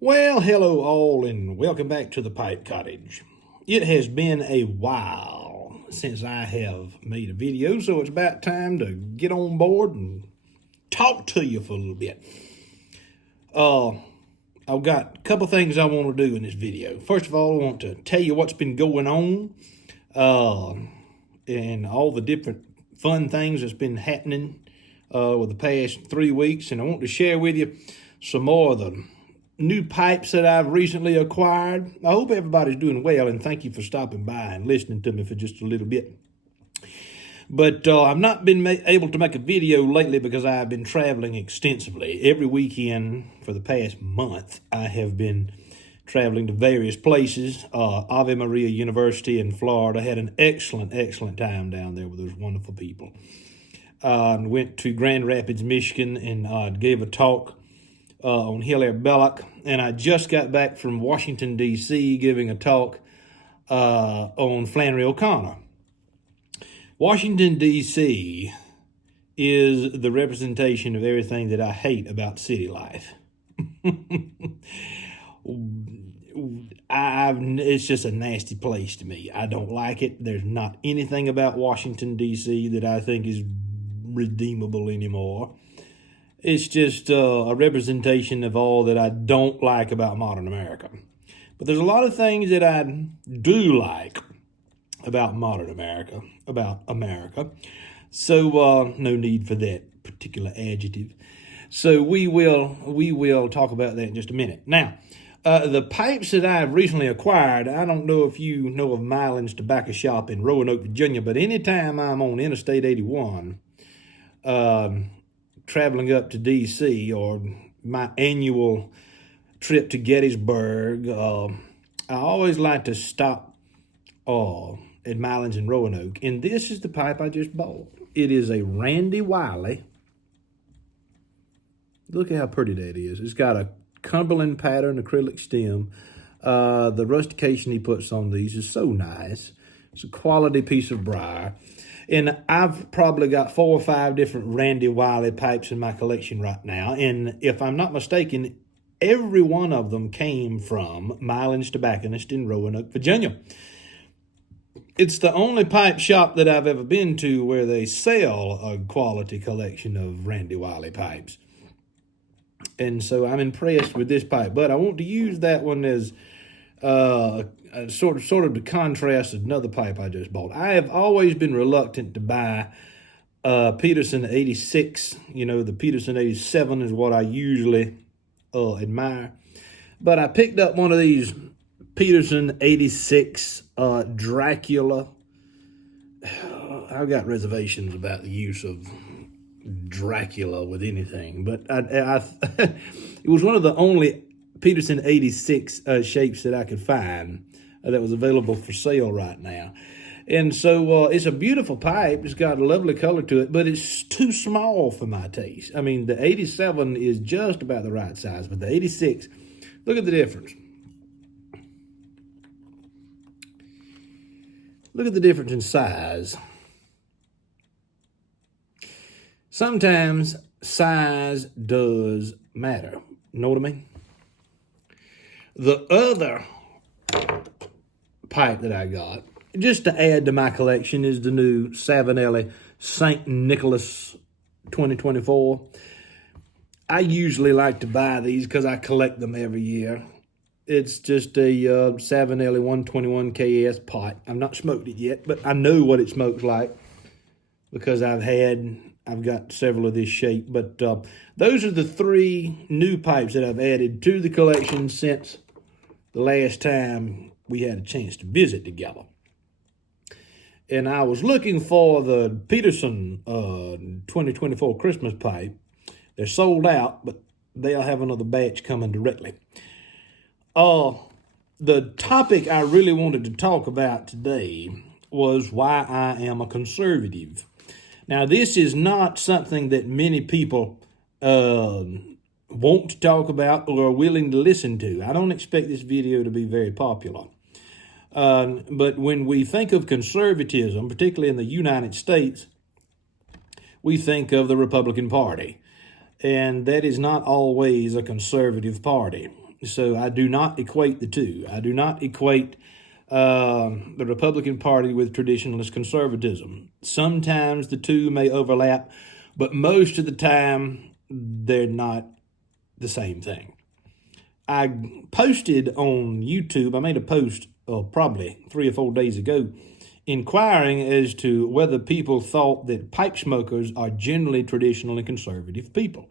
Well, hello all, and welcome back to the Pipe Cottage. It has been a while since I have made a video, so it's about time to get on board and talk to you for a little bit. I've got a couple things I want to do in this video. First of all, I want to tell you what's been going on and all the different fun things that's been happening with the past 3 weeks, and I want to share with you some more of the new pipes that I've recently acquired. I hope everybody's doing well, and thank you for stopping by and listening to me for just a little bit. But I've not been able to make a video lately because I've been traveling extensively. Every weekend for the past month, I have been traveling to various places. Ave Maria University in Florida. Had an excellent time down there with those wonderful people. Went to Grand Rapids, Michigan, and gave a talk on Hilaire Belloc, and I just got back from Washington, D.C., giving a talk on Flannery O'Connor. Washington, D.C. is the representation of everything that I hate about city life. It's just a nasty place to me. I don't like it. There's not anything about Washington, D.C. that I think is redeemable anymore. It's just a representation of all that I don't like about modern America. But there's a lot of things that I do like about modern America, about America. So no need for that particular adjective. So we will talk about that in just a minute. Now, the pipes that I've recently acquired, I don't know if you know of Mylan's Tobacco Shop in Roanoke, Virginia, but anytime I'm on Interstate 81, traveling up to D.C. or my annual trip to Gettysburg, I always like to stop at Mylan's in Roanoke. And this is the pipe I just bought. It is a Randy Wiley. Look at how pretty that is. It's got a Cumberland pattern acrylic stem. The rustication he puts on these is so nice. It's a quality piece of briar. And I've probably got 4 or 5 different Randy Wiley pipes in my collection right now. And if I'm not mistaken, every one of them came from Mylan's Tobacconist in Roanoke, Virginia. It's the only pipe shop that I've ever been to where they sell a quality collection of Randy Wiley pipes. And so I'm impressed with this pipe. But I want to use that one as sort of to contrast another pipe I just bought. I have always been reluctant to buy Peterson 86. You know, the Peterson 87 is what I usually admire. But I picked up one of these Peterson 86 Dracula. I've got reservations about the use of Dracula with anything, but it was one of the only Peterson 86 shapes that I could find that was available for sale right now. And so it's a beautiful pipe. It's got a lovely color to it, but it's too small for my taste. I mean, the 87 is just about the right size, but the 86, look at the difference. Look at the difference in size. Sometimes size does matter. You know what I mean? The other pipe that I got, just to add to my collection, is the new Savinelli St. Nicholas 2024. I usually like to buy these because I collect them every year. It's just a Savinelli 121 KS pipe. I've not smoked it yet, but I know what it smokes like because I've got several of this shape. But those are the 3 new pipes that I've added to the collection since the last time we had a chance to visit together. And I was looking for the Peterson 2024 Christmas pipe. They're sold out, but they'll have another batch coming directly. The topic I really wanted to talk about today was why I am a conservative. Now, this is not something that many people want to talk about or are willing to listen to. I don't expect this video to be very popular. But when we think of conservatism, particularly in the United States, we think of the Republican Party. And that is not always a conservative party. So I do not equate the two. I do not equate the Republican Party with traditionalist conservatism. Sometimes the two may overlap, but most of the time they're not the same thing. I posted on YouTube, I made a post probably 3 or 4 days ago, inquiring as to whether people thought that pipe smokers are generally traditional and conservative people.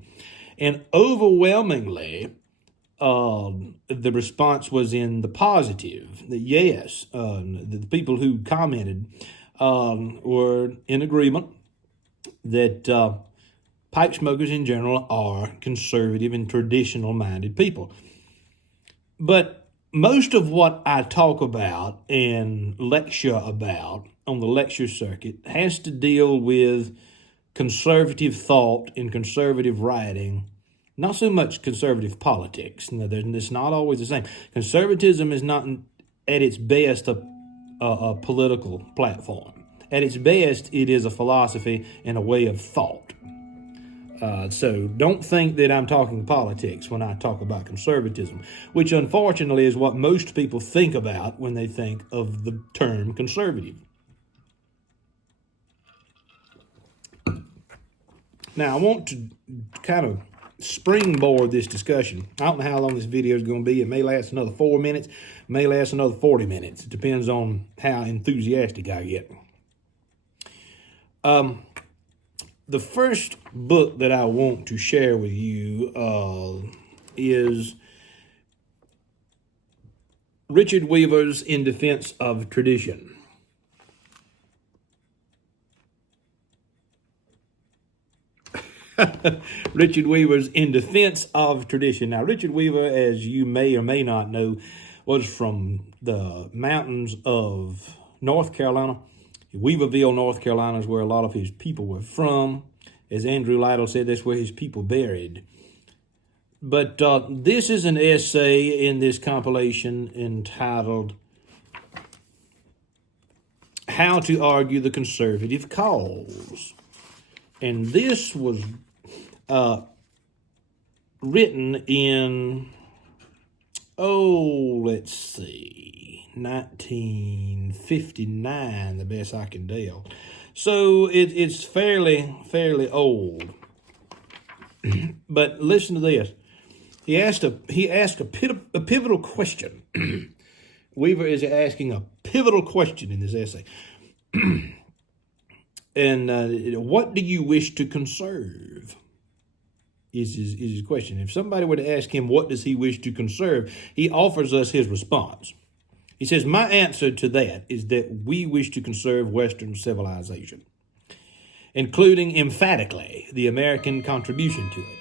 And overwhelmingly, the response was in the positive, that yes, the people who commented were in agreement that pipe smokers in general are conservative and traditional-minded people. But most of what I talk about and lecture about on the lecture circuit has to deal with conservative thought and conservative writing, not so much conservative politics. No, it's not always the same. Conservatism is not at its best a political platform. At its best, it is a philosophy and a way of thought. So don't think that I'm talking politics when I talk about conservatism, which unfortunately is what most people think about when they think of the term conservative. Now, I want to kind of springboard this discussion. I don't know how long this video is going to be. It may last another 4 minutes, may last another 40 minutes. It depends on how enthusiastic I get. The first book that I want to share with you is Richard Weaver's In Defense of Tradition. Richard Weaver's In Defense of Tradition. Now, Richard Weaver, as you may or may not know, was from the mountains of North Carolina. Weaverville, North Carolina is where a lot of his people were from. As Andrew Lytle said, that's where his people buried. But this is an essay in this compilation entitled How to Argue the Conservative Cause. And this was written in, 1959, the best I can tell. So it's fairly old. But listen to this. He asked a pivotal question. Weaver is asking a pivotal question in this essay. And what do you wish to conserve? Is his question. If somebody were to ask him what does he wish to conserve, he offers us his response. He says, my answer to that is that we wish to conserve Western civilization, including emphatically the American contribution to it.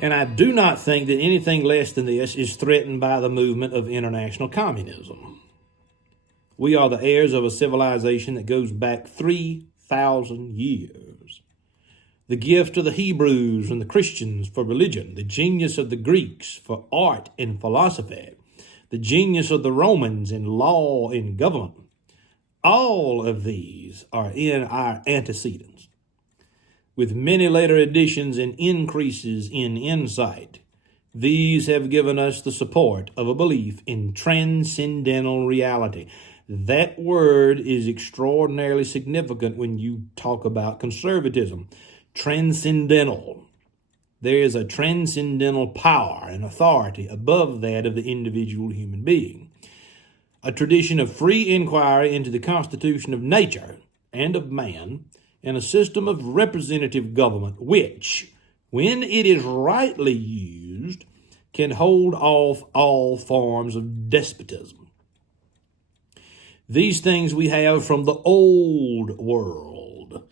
And I do not think that anything less than this is threatened by the movement of international communism. We are the heirs of a civilization that goes back 3,000 years. The gift of the Hebrews and the Christians for religion, the genius of the Greeks for art and philosophy, the genius of the Romans in law and government. All of these are in our antecedents, with many later additions and increases in insight. These have given us the support of a belief in transcendental reality. That word is extraordinarily significant when you talk about conservatism. Transcendental. There is a transcendental power and authority above that of the individual human being. A tradition of free inquiry into the constitution of nature and of man, and a system of representative government which, when it is rightly used, can hold off all forms of despotism. These things we have from the old world.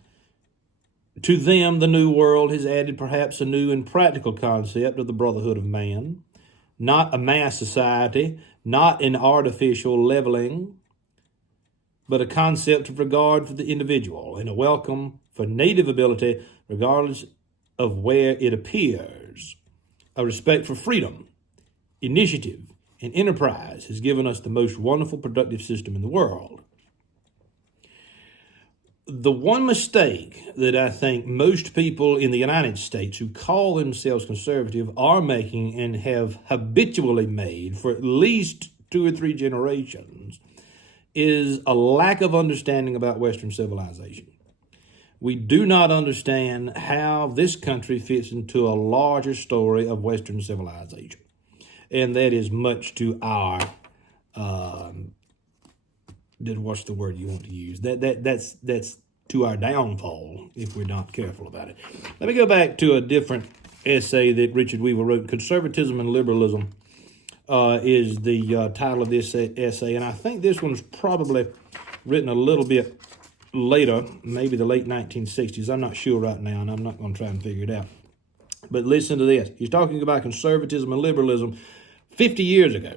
To them, the new world has added perhaps a new and practical concept of the brotherhood of man, not a mass society, not an artificial leveling, but a concept of regard for the individual and a welcome for native ability regardless of where it appears. A respect for freedom, initiative, and enterprise has given us the most wonderful productive system in the world. The one mistake that I think most people in the United States who call themselves conservative are making and have habitually made for at least 2 or 3 generations is a lack of understanding about Western civilization. We do not understand how this country fits into a larger story of Western civilization. And that is much to our, what's the word you want to use? That's to our downfall if we're not careful about it. Let me go back to a different essay that Richard Weaver wrote. Conservatism and Liberalism is the title of this essay. And I think this one's probably written a little bit later, maybe the late 1960s. I'm not sure right now, and I'm not going to try and figure it out. But listen to this. He's talking about conservatism and liberalism 50 years ago.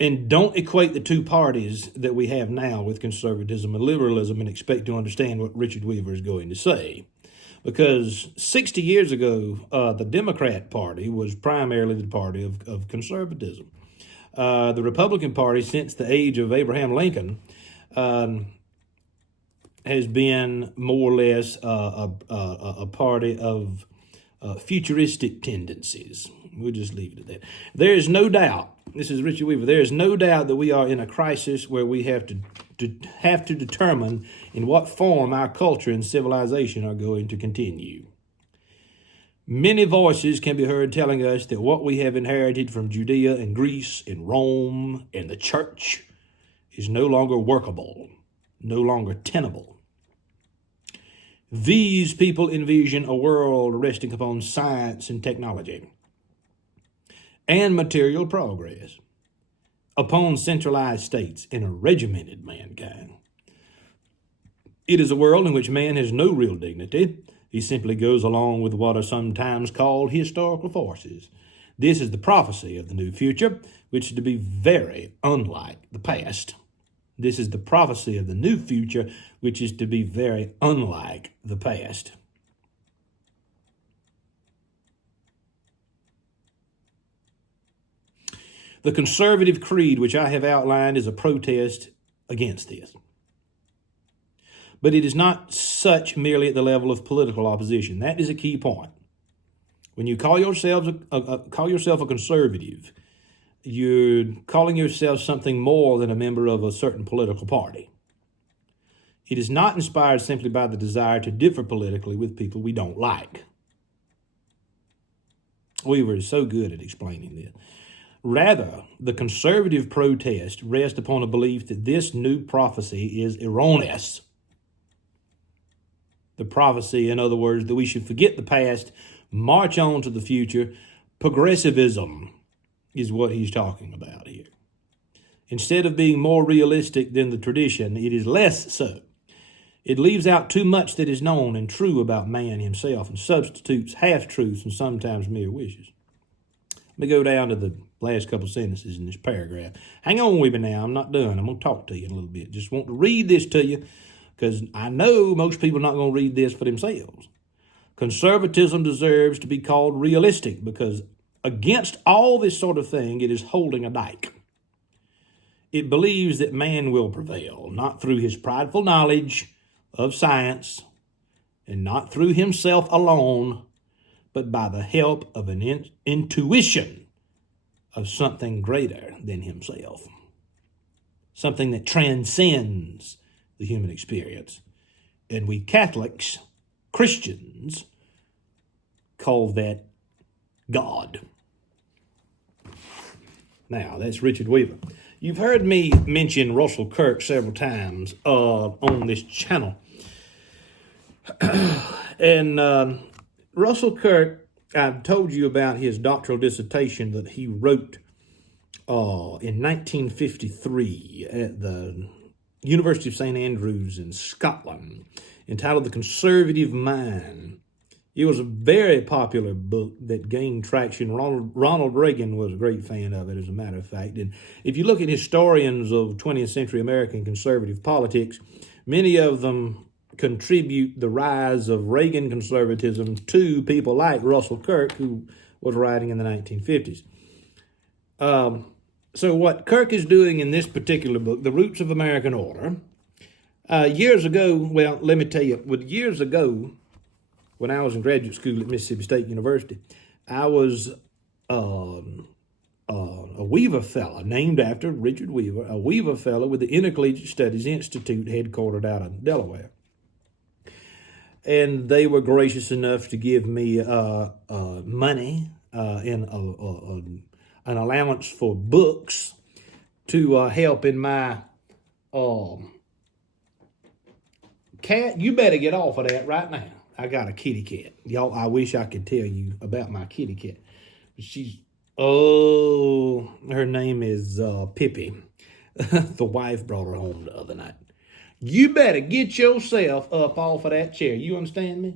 And don't equate the two parties that we have now with conservatism and liberalism and expect to understand what Richard Weaver is going to say. Because 60 years ago, the Democrat Party was primarily the party of conservatism. The Republican Party, since the age of Abraham Lincoln, has been more or less a party of futuristic tendencies. We'll just leave it at that. There is no doubt, this is Richard Weaver, there is no doubt that we are in a crisis where we have to determine in what form our culture and civilization are going to continue. Many voices can be heard telling us that what we have inherited from Judea and Greece and Rome and the church is no longer workable, no longer tenable. These people envision a world resting upon science and technology and material progress, upon centralized states and a regimented mankind. It is a world in which man has no real dignity. He simply goes along with what are sometimes called historical forces. This is the prophecy of the new future, which is to be very unlike the past. This is the prophecy of the new future, which is to be very unlike the past. The conservative creed, which I have outlined, is a protest against this. But it is not such merely at the level of political opposition. That is a key point. When you call yourself a conservative, you're calling yourself something more than a member of a certain political party. It is not inspired simply by the desire to differ politically with people we don't like. Weaver is so good at explaining this. Rather, the conservative protest rests upon a belief that this new prophecy is erroneous. The prophecy, in other words, that we should forget the past, march on to the future. Progressivism is what he's talking about here. Instead of being more realistic than the tradition, it is less so. It leaves out too much that is known and true about man himself and substitutes half-truths and sometimes mere wishes. Let me go down to the last couple sentences in this paragraph. Hang on with me now. I'm not done. I'm going to talk to you in a little bit. Just want to read this to you because I know most people are not going to read this for themselves. Conservatism deserves to be called realistic because against all this sort of thing, it is holding a dike. It believes that man will prevail, not through his prideful knowledge of science and not through himself alone, but by the help of an intuition of something greater than himself, something that transcends the human experience. And we Catholics, Christians, call that God. Now, that's Richard Weaver. You've heard me mention Russell Kirk several times on this channel. And Russell Kirk, I've told you about his doctoral dissertation that he wrote in 1953 at the University of St. Andrews in Scotland, entitled The Conservative Mind. It was a very popular book that gained traction. Ronald Reagan was a great fan of it, as a matter of fact. And if you look at historians of 20th century American conservative politics, many of them contribute the rise of Reagan conservatism to people like Russell Kirk, who was writing in the 1950s. So what Kirk is doing in this particular book, The Roots of American Order, Years ago, well, let me tell you, years ago, when I was in graduate school at Mississippi State University, I was a Weaver Fellow, named after Richard Weaver, a Weaver Fellow with the Intercollegiate Studies Institute, headquartered out of Delaware. And they were gracious enough to give me money and an allowance for books to help in my cat. You better get off of that right now. I got a kitty cat. Y'all, I wish I could tell you about my kitty cat. Her name is Pippi. The wife brought her home the other night. You better get yourself up off of that chair. You understand me?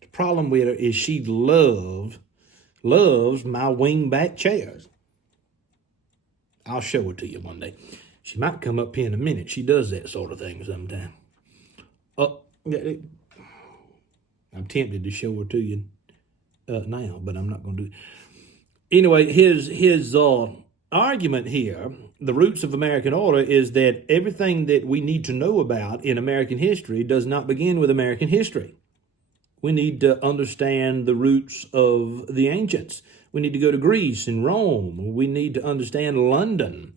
The problem with her is she loves my wingback chairs. I'll show it to you one day. She might come up here in a minute. She does that sort of thing sometimes. I'm tempted to show her to you now, but I'm not going to do it. Anyway, his argument here, the roots of American order, is that everything that we need to know about in American history does not begin with American history. We need to understand the roots of the ancients. We need to go to Greece and Rome. We need to understand London.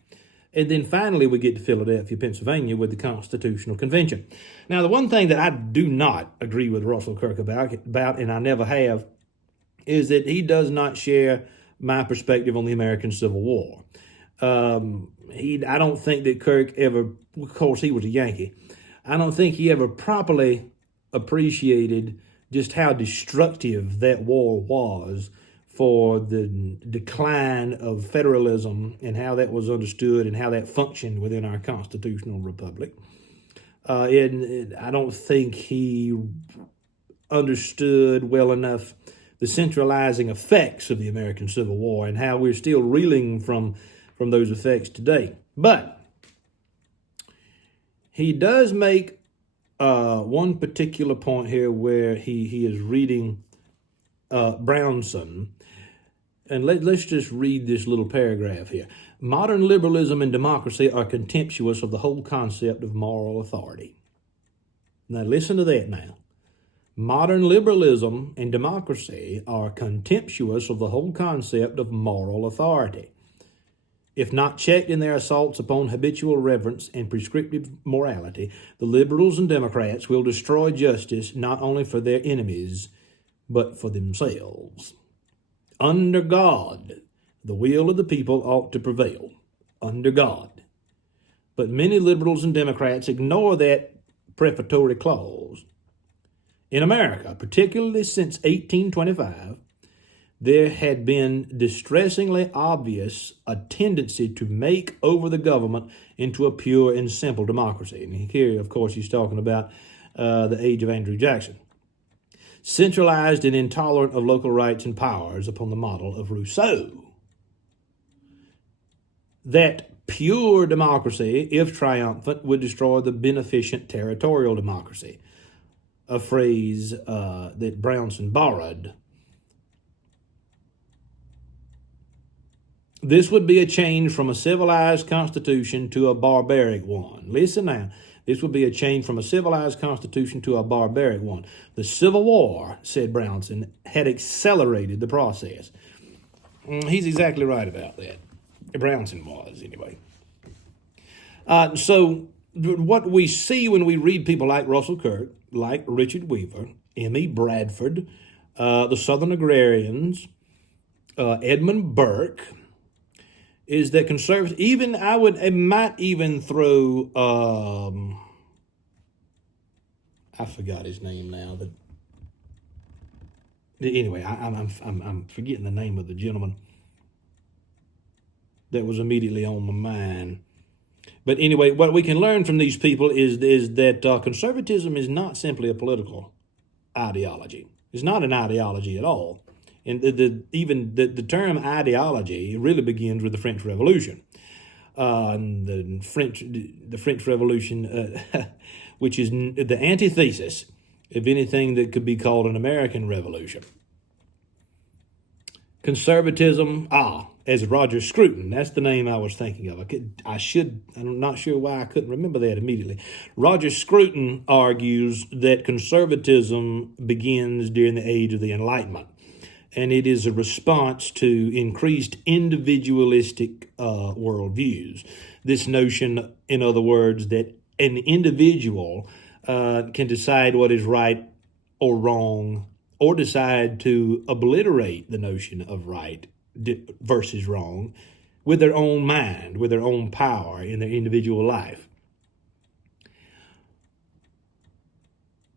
And then finally we get to Philadelphia, Pennsylvania with the Constitutional Convention. Now, the one thing that I do not agree with Russell Kirk about, and I never have, is that he does not share my perspective on the American Civil War. I don't think that Kirk ever, of course he was a Yankee, I don't think he ever properly appreciated just how destructive that war was for the decline of federalism and how that was understood and how that functioned within our constitutional republic. And I don't think he understood well enough the centralizing effects of the American Civil War and how we're still reeling from those effects today. But he does make one particular point here where he is reading Brownson. And let's just read this little paragraph here. Modern liberalism and democracy are contemptuous of the whole concept of moral authority. Now listen to that now. Modern liberalism and democracy are contemptuous of the whole concept of moral authority. If not checked in their assaults upon habitual reverence and prescriptive morality, the liberals and Democrats will destroy justice not only for their enemies, but for themselves. Under God, the will of the people ought to prevail. Under God. But many liberals and Democrats ignore that prefatory clause. In America, particularly since 1825, there had been distressingly obvious a tendency to make over the government into a pure and simple democracy. And here, of course, he's talking about the age of Andrew Jackson. Centralized and intolerant of local rights and powers upon the model of Rousseau. That pure democracy, if triumphant, would destroy the beneficent territorial democracy, a phrase that Brownson borrowed. This would be a change from a civilized constitution to a barbaric one. Listen now. This would be a change from a civilized constitution to a barbaric one. The Civil War, said Brownson, had accelerated the process. He's exactly right about that. Brownson was, anyway. So what we see when we read people like Russell Kirk, like Richard Weaver, M.E. Bradford, the Southern Agrarians, Edmund Burke, is that conservatives, I might even throw, I forgot his name now, but anyway, I'm forgetting the name of the gentleman that was immediately on my mind. But anyway, what we can learn from these people is that conservatism is not simply a political ideology. It's not an ideology at all. And the term ideology really begins with the French Revolution. The French Revolution, which is the antithesis of anything that could be called an American Revolution. Conservatism, as Roger Scruton. That's the name I was thinking of. I'm not sure why I couldn't remember that immediately. Roger Scruton argues that conservatism begins during the age of the Enlightenment, and it is a response to increased individualistic worldviews. This notion, in other words, that an individual can decide what is right or wrong, or decide to obliterate the notion of right versus wrong with their own mind, with their own power in their individual life.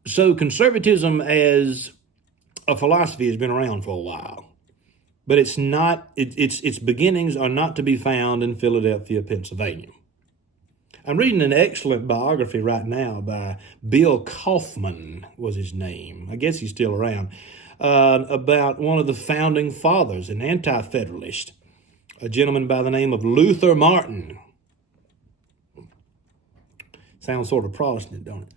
So conservatism as a philosophy has been around for a while, but its beginnings are not to be found in Philadelphia, Pennsylvania. I'm reading an excellent biography right now by Bill Kaufman, was his name. I guess he's still around. About one of the founding fathers, an anti-federalist, a gentleman by the name of Luther Martin. Sounds sort of Protestant, don't it?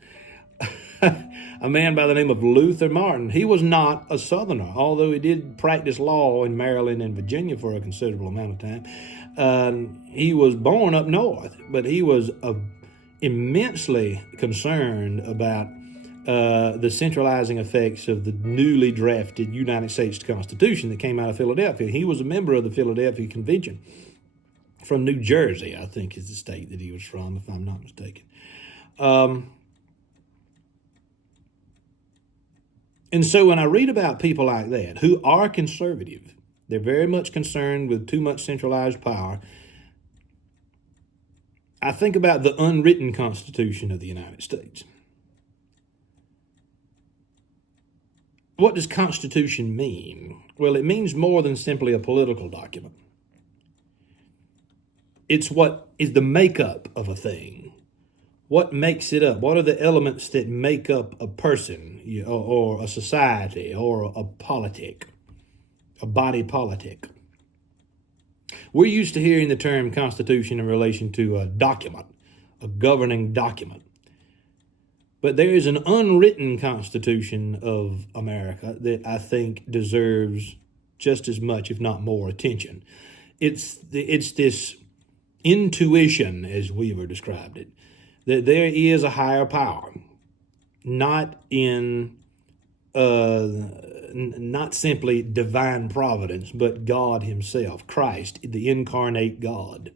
A man by the name of Luther Martin. He was not a Southerner, although he did practice law in Maryland and Virginia for a considerable amount of time. He was born up north, but he was immensely concerned about the centralizing effects of the newly drafted United States Constitution that came out of Philadelphia. He was a member of the Philadelphia Convention from New Jersey, I think is the state that he was from, if I'm not mistaken. And so when I read about people like that who are conservative, they're very much concerned with too much centralized power, I think about the unwritten Constitution of the United States. What does Constitution mean? Well, it means more than simply a political document. It's what is the makeup of a thing. What makes it up? What are the elements that make up a person or a society or a politic, a body politic? We're used to hearing the term Constitution in relation to a document, a governing document. But there is an unwritten Constitution of America that I think deserves just as much, if not more, attention. It's this intuition, as Weaver described it, that there is a higher power, not simply divine providence, but God himself, Christ, the incarnate God.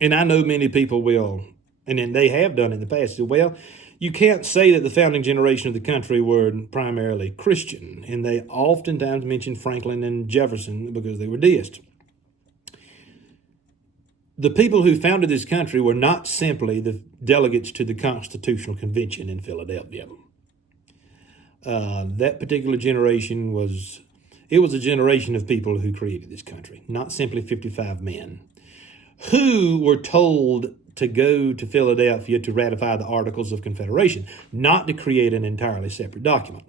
And I know many people will, and then they have done in the past, say, well, you can't say that the founding generation of the country were primarily Christian, and they oftentimes mention Franklin and Jefferson because they were deists. The people who founded this country were not simply the delegates to the Constitutional Convention in Philadelphia. That particular generation was a generation of people who created this country, not simply 55 men, who were told to go to Philadelphia to ratify the Articles of Confederation, not to create an entirely separate document.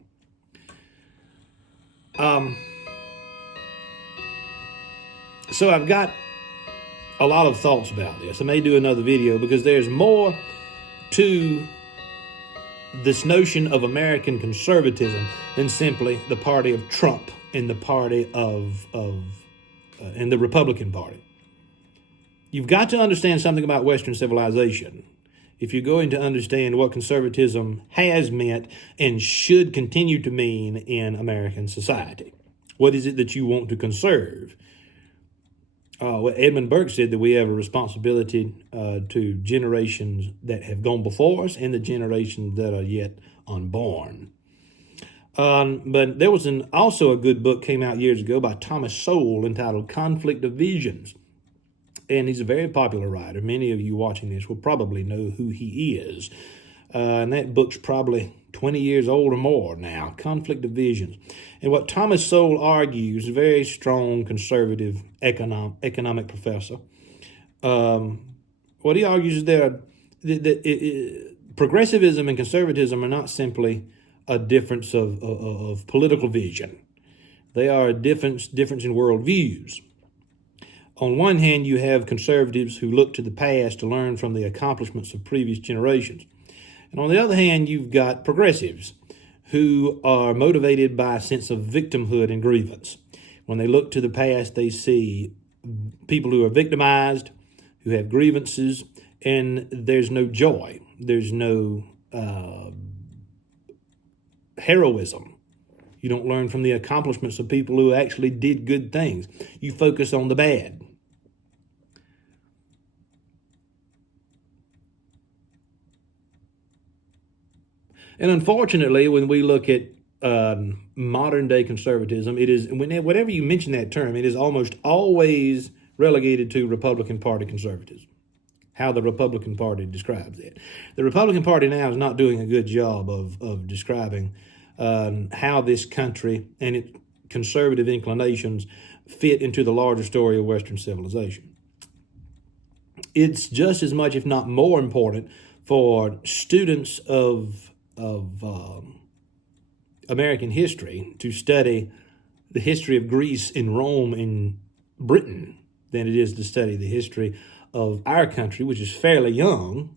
So I've got a lot of thoughts about this. I may do another video because there's more to this notion of American conservatism than simply the party of Trump and the party and the Republican Party. You've got to understand something about Western civilization if you're going to understand what conservatism has meant and should continue to mean in American society. What is it that you want to conserve? Edmund Burke said that we have a responsibility to generations that have gone before us and the generations that are yet unborn. But there was also a good book came out years ago by Thomas Sowell entitled Conflict of Visions. And he's a very popular writer. Many of you watching this will probably know who he is. And that book's probably 20 years old or more now, Conflict of Visions. And what Thomas Sowell argues, a very strong conservative economic professor, what he argues is that progressivism and conservatism are not simply a difference of political vision. They are a difference in worldviews. On one hand, you have conservatives who look to the past to learn from the accomplishments of previous generations. And on the other hand, you've got progressives who are motivated by a sense of victimhood and grievance. When they look to the past, they see people who are victimized, who have grievances, and there's no joy. There's no heroism. You don't learn from the accomplishments of people who actually did good things. You focus on the bad. And unfortunately, when we look at modern day conservatism, it is, whenever you mention that term, it is almost always relegated to Republican Party conservatism, how the Republican Party describes it. The Republican Party now is not doing a good job of describing how this country and its conservative inclinations fit into the larger story of Western civilization. It's just as much, if not more important, for students of American history to study the history of Greece and Rome and Britain than it is to study the history of our country, which is fairly young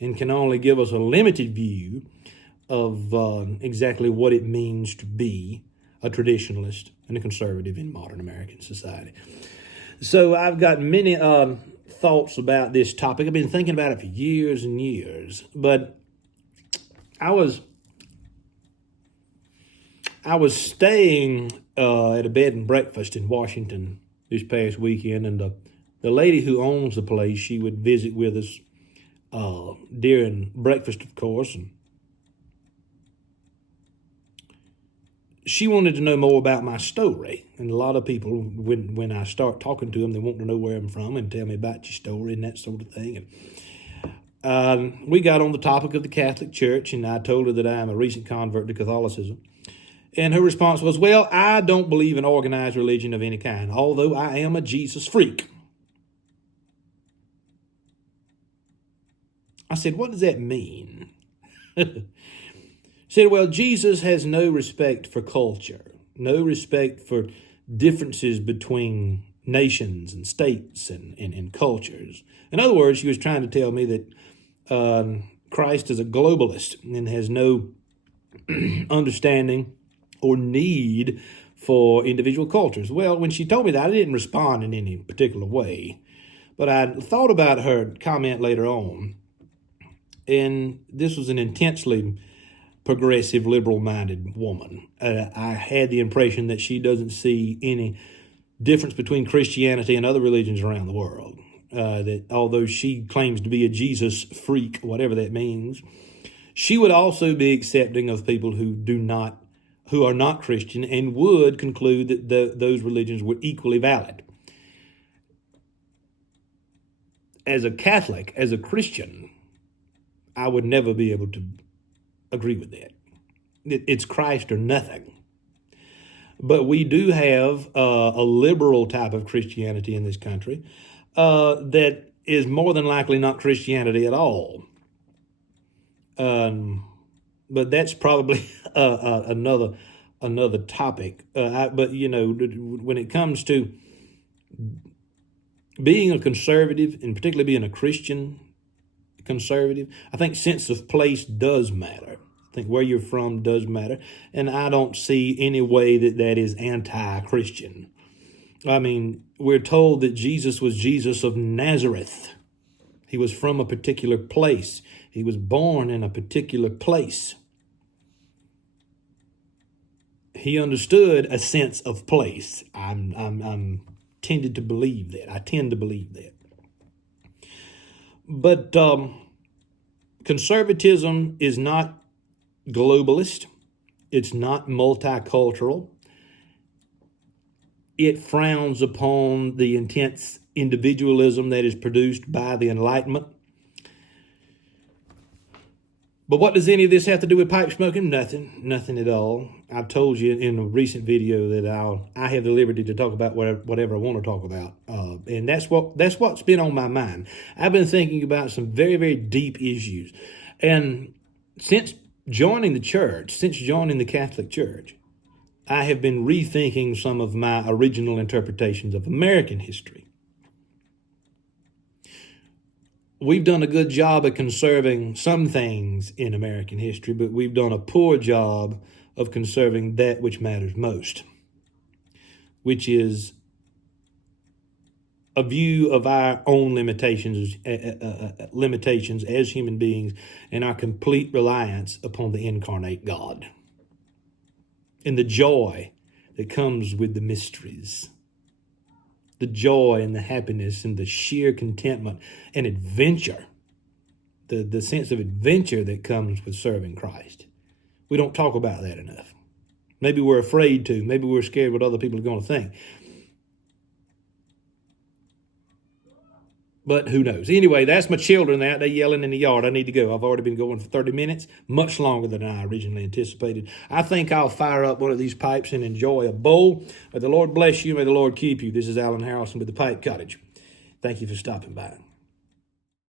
and can only give us a limited view of exactly what it means to be a traditionalist and a conservative in modern American society. So I've got many thoughts about this topic. I've been thinking about it for years and years, but I was staying at a bed and breakfast in Washington this past weekend, and the lady who owns the place, she would visit with us during breakfast, of course, and she wanted to know more about my story. And a lot of people, when I start talking to them, they want to know where I'm from and tell me about your story and that sort of thing. And we got on the topic of the Catholic Church, and I told her that I am a recent convert to Catholicism. And her response was, well, I don't believe in organized religion of any kind, although I am a Jesus freak. I said, what does that mean? Said, well, Jesus has no respect for culture, no respect for differences between nations and states and cultures. In other words, she was trying to tell me that Christ is a globalist and has no understanding or need for individual cultures. Well, when she told me that, I didn't respond in any particular way, but I thought about her comment later on, and this was an intensely progressive, liberal-minded woman. I had the impression that she doesn't see any difference between Christianity and other religions around the world. That although she claims to be a Jesus freak, whatever that means, she would also be accepting of people who are not Christian, and would conclude that those religions were equally valid. As a Catholic, as a Christian, I would never be able to agree with that. It's Christ or nothing. But we do have a liberal type of Christianity in this country that is more than likely not Christianity at all. But that's probably another topic. But, you know, when it comes to being a conservative, and particularly being a Christian conservative, I think sense of place does matter. I think where you're from does matter. And I don't see any way that is anti-Christian. I mean, we're told that Jesus was Jesus of Nazareth. He was from a particular place. He was born in a particular place. He understood a sense of place. I'm tended to believe that. I tend to believe that. But conservatism is not globalist. It's not multicultural. It frowns upon the intense individualism that is produced by the Enlightenment. But what does any of this have to do with pipe smoking? Nothing at all. I've told you in a recent video that I have the liberty to talk about whatever I want to talk about, and that's what's been on my mind. I've been thinking about some very, very deep issues, and since joining the church, since joining the Catholic Church, I have been rethinking some of my original interpretations of American history. we've done a good job of conserving some things in American history, but we've done a poor job of conserving that which matters most, which is a view of our own limitations as human beings and our complete reliance upon the incarnate God and the joy that comes with the mysteries, the joy and the happiness and the sheer contentment and adventure, the sense of adventure that comes with serving Christ. We don't talk about that enough. Maybe we're afraid to. Maybe we're scared what other people are going to think. But who knows? Anyway, that's my children out. They're yelling in the yard. I need to go. I've already been going for 30 minutes, much longer than I originally anticipated. I think I'll fire up one of these pipes and enjoy a bowl. May the Lord bless you. May the Lord keep you. This is Alan Harrelson with the Pipe Cottage. Thank you for stopping by.